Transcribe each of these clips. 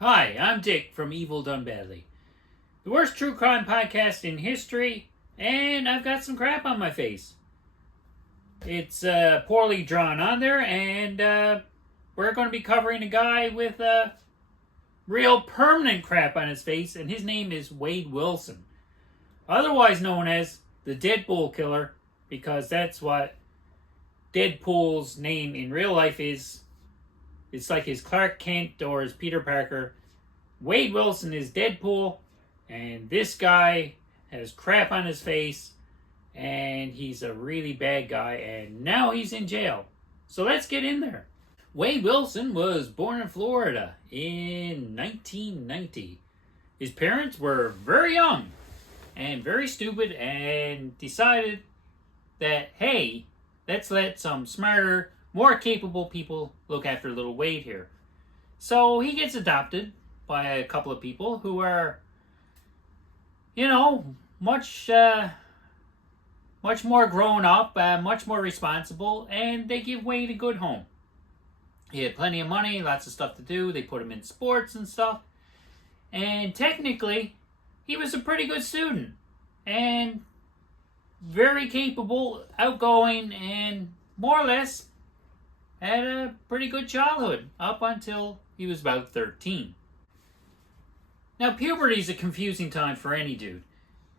Hi, I'm Dick from Evil Done Badly, the worst true crime podcast in history, and I've got some crap on my face. It's poorly drawn on there, and we're going to be covering a guy with real permanent crap on his face, and his name is Wade Wilson, otherwise known as the Deadpool Killer, because that's what Deadpool's name in real life is. It's like his Clark Kent or his Peter Parker. Wade Wilson is Deadpool, and this guy has crap on his face, and he's a really bad guy, and now he's in jail. So let's get in there. Wade Wilson was born in Florida in 1990. His parents were very young and very stupid and decided that, hey, let's let some smarter, more capable people look after little Wade here. So he gets adopted by a couple of people who are, much more grown up, much more responsible, and they give Wade a good home. He had plenty of money, lots of stuff to do. They put him in sports and stuff. And technically, he was a pretty good student. And very capable, outgoing, and more or less had a pretty good childhood up until he was about 13. Now, puberty is a confusing time for any dude.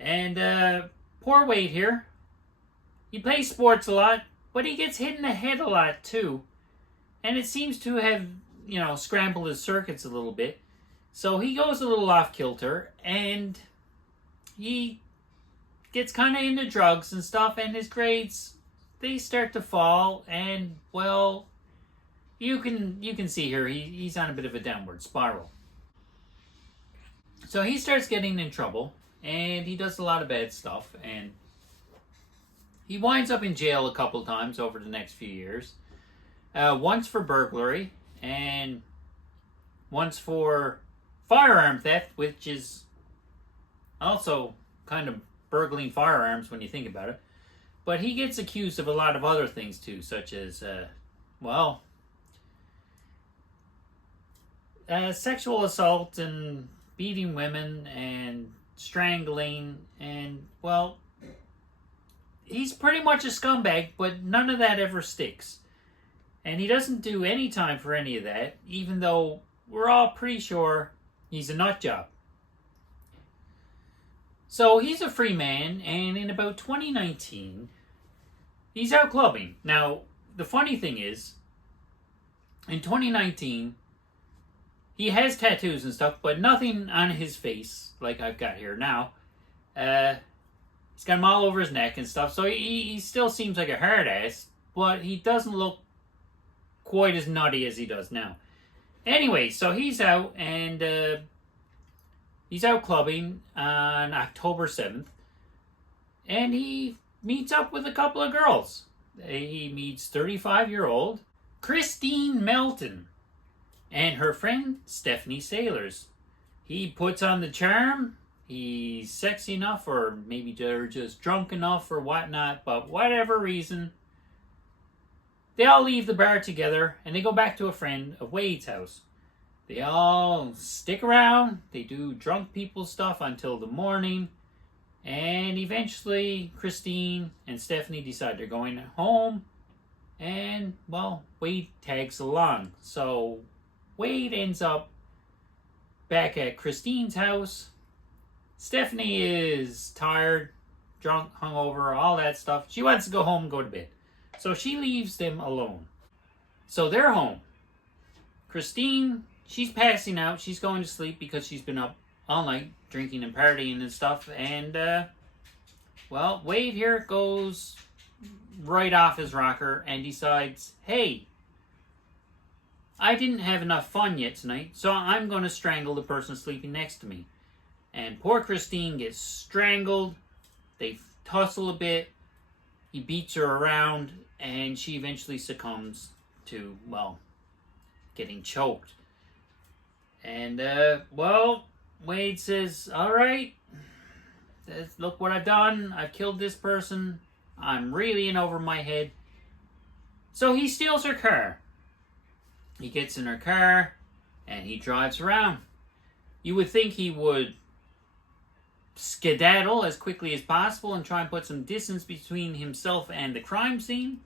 And poor Wade here, he plays sports a lot, but he gets hit in the head a lot too. And it seems to have, scrambled his circuits a little bit. So he goes a little off kilter, and he gets kind of into drugs and stuff, and his grades, they start to fall, and, well, you can see here, he's on a bit of a downward spiral. So he starts getting in trouble, and he does a lot of bad stuff, and he winds up in jail a couple times over the next few years. Once for burglary, and once for firearm theft, which is also kind of burgling firearms when you think about it. But he gets accused of a lot of other things too, such as, sexual assault and beating women and strangling, and, well, he's pretty much a scumbag, but none of that ever sticks. And he doesn't do any time for any of that, even though we're all pretty sure he's a nut job. So he's a free man, and in about 2019, he's out clubbing. Now, the funny thing is, in 2019, he has tattoos and stuff, but nothing on his face, like I've got here now. He's got them all over his neck and stuff, so he still seems like a hard ass, but he doesn't look quite as nutty as he does now. Anyway, so he's out, and he's out clubbing on October 7th, and he meets up with a couple of girls. He meets 35-year-old Christine Melton and her friend Stephanie Sailors. He puts on the charm. He's sexy enough, or maybe they're just drunk enough or whatnot, but whatever reason, they all leave the bar together, and they go back to a friend of Wade's house. They all stick around, they do drunk people stuff until the morning, and eventually Christine and Stephanie decide they're going home, and, well, Wade tags along. So Wade ends up back at Christine's house. Stephanie is tired, drunk, hungover, all that stuff. She wants to go home and go to bed. So she leaves them alone. So they're home. Christine, she's passing out. She's going to sleep because she's been up all night drinking and partying and stuff. And, Wade here goes right off his rocker and decides, hey, I didn't have enough fun yet tonight, so I'm going to strangle the person sleeping next to me. And poor Christine gets strangled. They tussle a bit. He beats her around, and she eventually succumbs to, getting choked. And, Wade says, all right, look what I've done. I've killed this person. I'm really in over my head. So he steals her car. He gets in her car. And he drives around. You would think he would skedaddle as quickly as possible and try and put some distance between himself and the crime scene.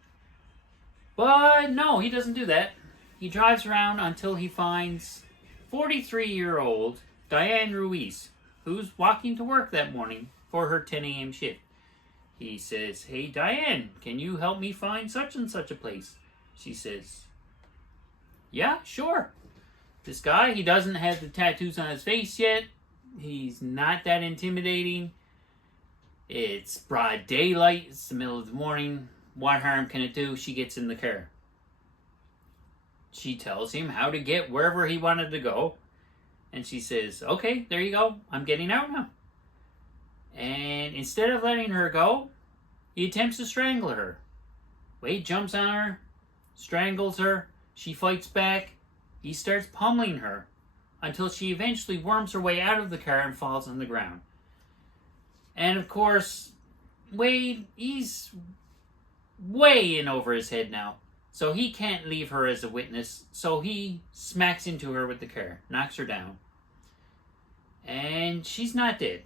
But no, he doesn't do that. He drives around until he finds 43-year-old Diane Ruiz, who's walking to work that morning for her 10 a.m. shift. He says, "Hey Diane, can you help me find such and such a place?" She says, "Yeah, sure." This guy, he doesn't have the tattoos on his face yet. He's not that intimidating. It's broad daylight. It's the middle of the morning. What harm can it do? She gets in the car. She tells him how to get wherever he wanted to go. And she says, "Okay, there you go. I'm getting out now." And instead of letting her go, he attempts to strangle her. Wade jumps on her, strangles her. She fights back. He starts pummeling her until she eventually worms her way out of the car and falls on the ground. And of course, Wade, he's way in over his head now. So he can't leave her as a witness. So he smacks into her with the car, knocks her down. And she's not dead.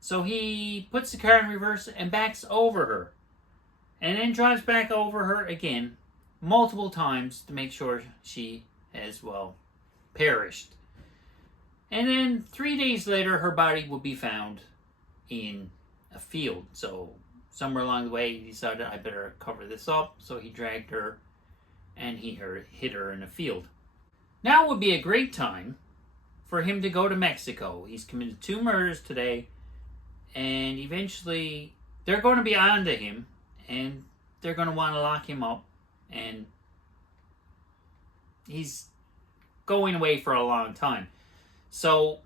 So he puts the car in reverse and backs over her. And then drives back over her again, multiple times to make sure she has, well, perished. And then 3 days later, her body will be found in a field. So somewhere along the way, he decided, I better cover this up. So he dragged her and he hit her in a field. Now would be a great time for him to go to Mexico. He's committed 2 murders today. And eventually, they're going to be on to him. And they're going to want to lock him up. And he's going away for a long time. So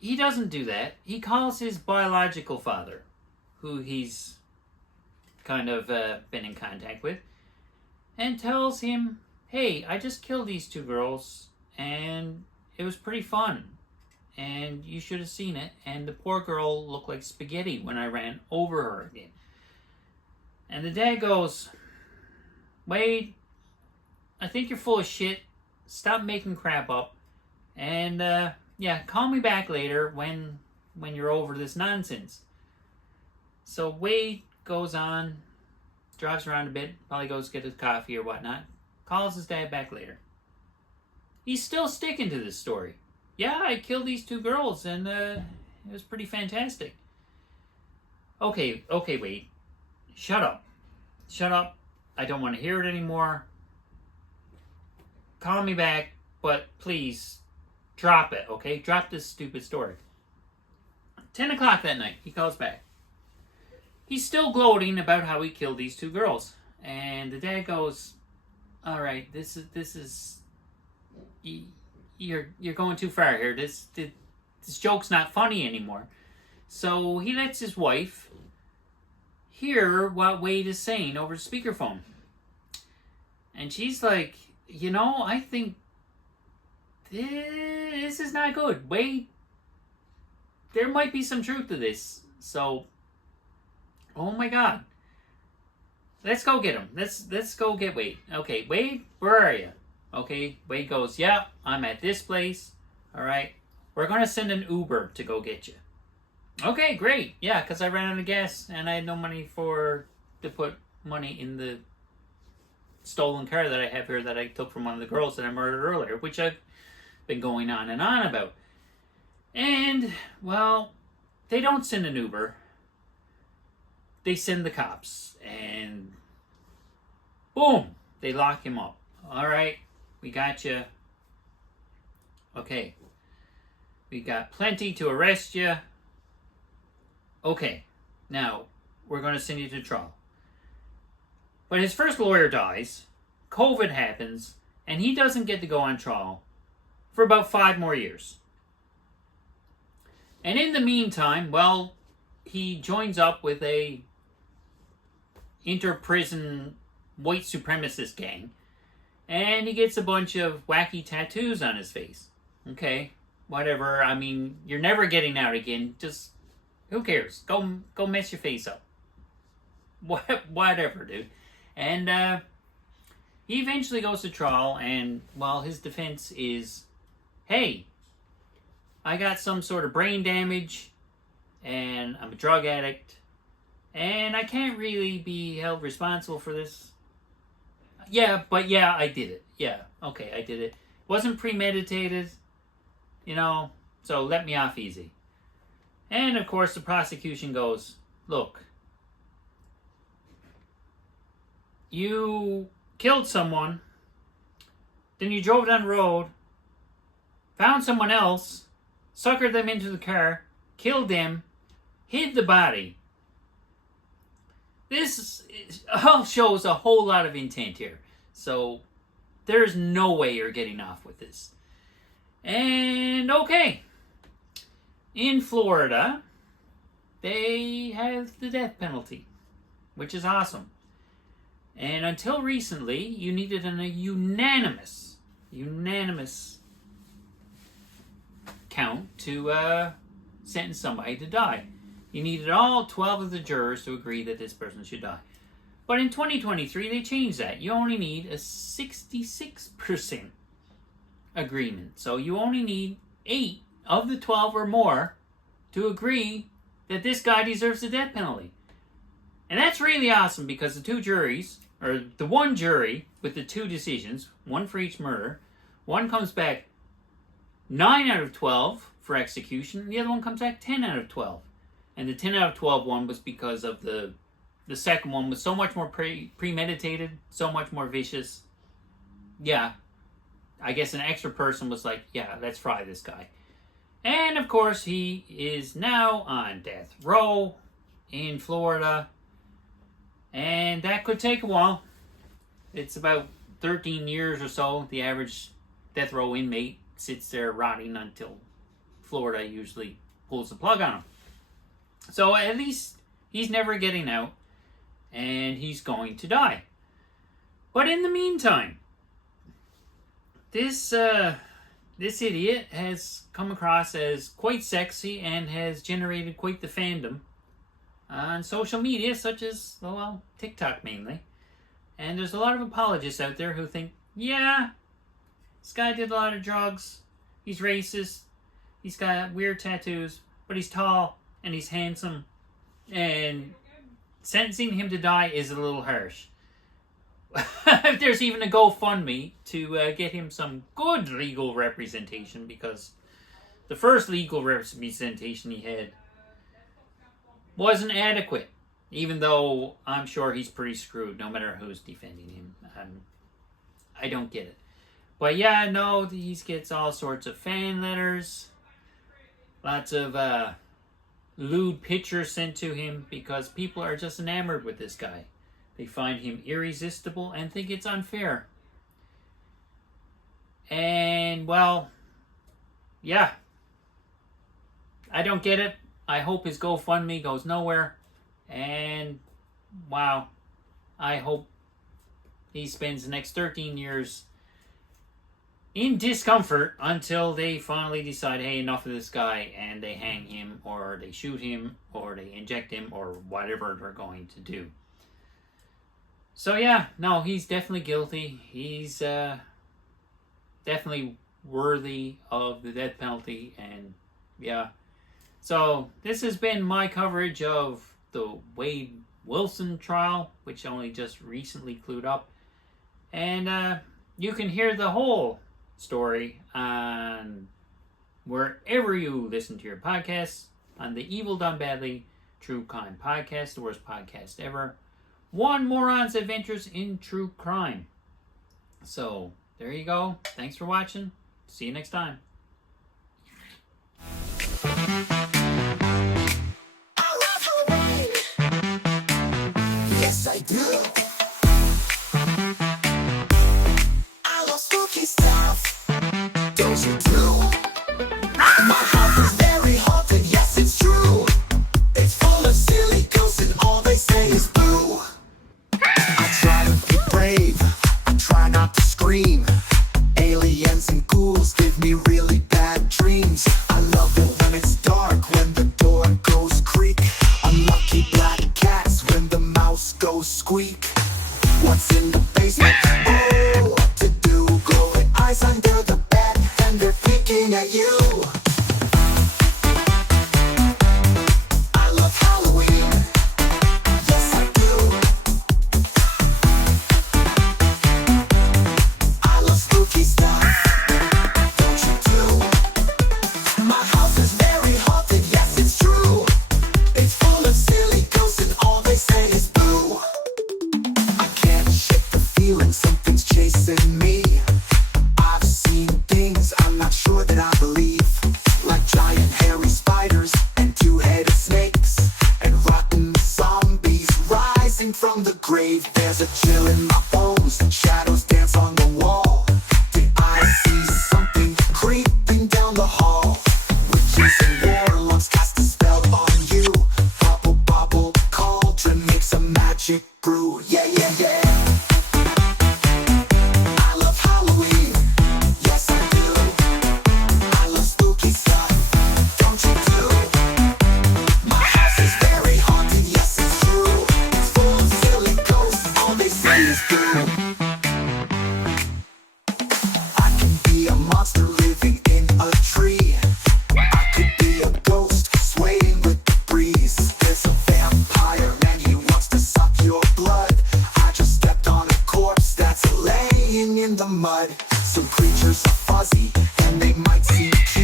he doesn't do that. He calls his biological father, who he's kind of been in contact with, and tells him, "Hey, I just killed these 2 girls, and it was pretty fun, and you should have seen it, and the poor girl looked like spaghetti when I ran over her again." And the dad goes, "Wade, I think you're full of shit. Stop making crap up, and yeah, call me back later when you're over this nonsense." So Wade goes on, drives around a bit, probably goes get his coffee or whatnot, calls his dad back later. He's still sticking to this story. "Yeah, I killed these 2 girls, and it was pretty fantastic." Okay, Wade, shut up. Shut up. I don't want to hear it anymore. Call me back, but please drop it, okay? Drop this stupid story. 10 o'clock that night, he calls back. He's still gloating about how he killed these 2 girls. And the dad goes, "All right, this is you're going too far here. This joke's not funny anymore." So he lets his wife hear what Wade is saying over the speakerphone. And she's like, "I think this is not good. Wade, there might be some truth to this. So, oh my God. Let's go get him. Let's go get Wade." "Okay, Wade, where are you?" Okay, Wade goes, "Yeah, I'm at this place. All right, we're going to send an Uber to go get you." "Okay, great. Yeah, because I ran out of gas and I had no money to put money in the stolen car that I have here that I took from one of the girls that I murdered earlier," which I've been going on and on about. And, well, they don't send an Uber. They send the cops. And boom, they lock him up. "All right, we got you. Okay, we got plenty to arrest you. Okay, now we're going to send you to trial." But his first lawyer dies, COVID happens, and he doesn't get to go on trial for about 5 more years. And in the meantime, well, he joins up with a inter-prison white supremacist gang, and he gets a bunch of wacky tattoos on his face. Okay, whatever. I mean, you're never getting out again. Just, who cares? Go mess your face up. Whatever, dude. And he eventually goes to trial, and, well, his defense is, hey, I got some sort of brain damage, and I'm a drug addict, and I can't really be held responsible for this. Yeah, but yeah, I did it. Yeah, okay, I did it. Wasn't premeditated, so let me off easy. And, of course, the prosecution goes, look, you killed someone, then you drove down the road, found someone else, suckered them into the car, killed them, hid the body. This all shows a whole lot of intent here. So, there's no way you're getting off with this. And, okay. In Florida, they have the death penalty, which is awesome. And until recently, you needed a unanimous count to sentence somebody to die. You needed all 12 of the jurors to agree that this person should die. But in 2023, they changed that. You only need a 66% agreement. So you only need 8 of the 12 or more to agree that this guy deserves the death penalty. And that's really awesome because the two juries, or the one jury with the two decisions, one for each murder, one comes back 9 out of 12 for execution, and the other one comes back 10 out of 12. And the 10 out of 12 one was because of the second one was so much more premeditated, so much more vicious. Yeah, I guess an extra person was like, yeah, let's fry this guy. And, of course, he is now on death row in Florida. And that could take a while. It's about 13 years or so. The average death row inmate sits there rotting until Florida usually pulls the plug on him. So at least he's never getting out. And he's going to die. But in the meantime, this idiot has come across as quite sexy and has generated quite the fandom on social media, such as, well, TikTok mainly. And there's a lot of apologists out there who think, yeah, this guy did a lot of drugs, he's racist, he's got weird tattoos, but he's tall and he's handsome, and sentencing him to die is a little harsh. There's even a GoFundMe to get him some good legal representation, because the first legal representation he had wasn't adequate, even though I'm sure he's pretty screwed no matter who's defending him. I don't get it. But yeah, no, he gets all sorts of fan letters, lots of lewd pictures sent to him, because people are just enamored with this guy. They find him irresistible and think it's unfair. And, well, yeah. I don't get it. I hope his GoFundMe goes nowhere. And, wow. I hope he spends the next 13 years in discomfort until they finally decide, hey, enough of this guy, and they hang him, or they shoot him, or they inject him, or whatever they're going to do. So yeah, no, he's definitely guilty. He's definitely worthy of the death penalty, and yeah. So this has been my coverage of the Wade Wilson trial, which only just recently clued up. And you can hear the whole story on wherever you listen to your podcasts, on the Evil Done Badly True Crime Podcast, the worst podcast ever. One Moron's Adventures in True Crime. So, there you go. Thanks for watching. See you next time. I love the rain. Yes, I do. I love spooky stuff. Don't you too? My house is very haunted. Yes, it's true. It's full of silly ghosts and all they say is boo. I try to be brave, I try not to scream. Aliens and ghouls give me really bad dreams. I love it when it's dark, when the door goes creak. Unlucky black cats when the mouse goes squeak. What's in the basement? Oh. you. I love Halloween. Yes, I do. I love spooky stuff. Don't you too? My house is very haunted. Yes, it's true. It's full of silly ghosts and all they say is boo. I can't shake the feeling something's chasing me. I've seen things I'm not sure that I believe, like giant hairy spiders and two-headed snakes and rotten zombies rising from the grave. There's a chill in my bones, shadows dance on the wall. Did I see something creeping down the hall? Witches and warlocks cast a spell on you. Bubble, bubble, cauldron makes a magic brew. Yeah, yeah, yeah. I love Halloween. Yes, I do. I love spooky stuff. Don't you too? My house is very haunted. Yes, it's true. It's full of silly ghosts. All they say is boo. I can be a monster living in a tree. I could be a ghost swaying with the breeze. There's a vampire and he wants to suck your blood. I just stepped on a corpse that's laying in the mud. Some creatures are fuzzy and they might seem cute.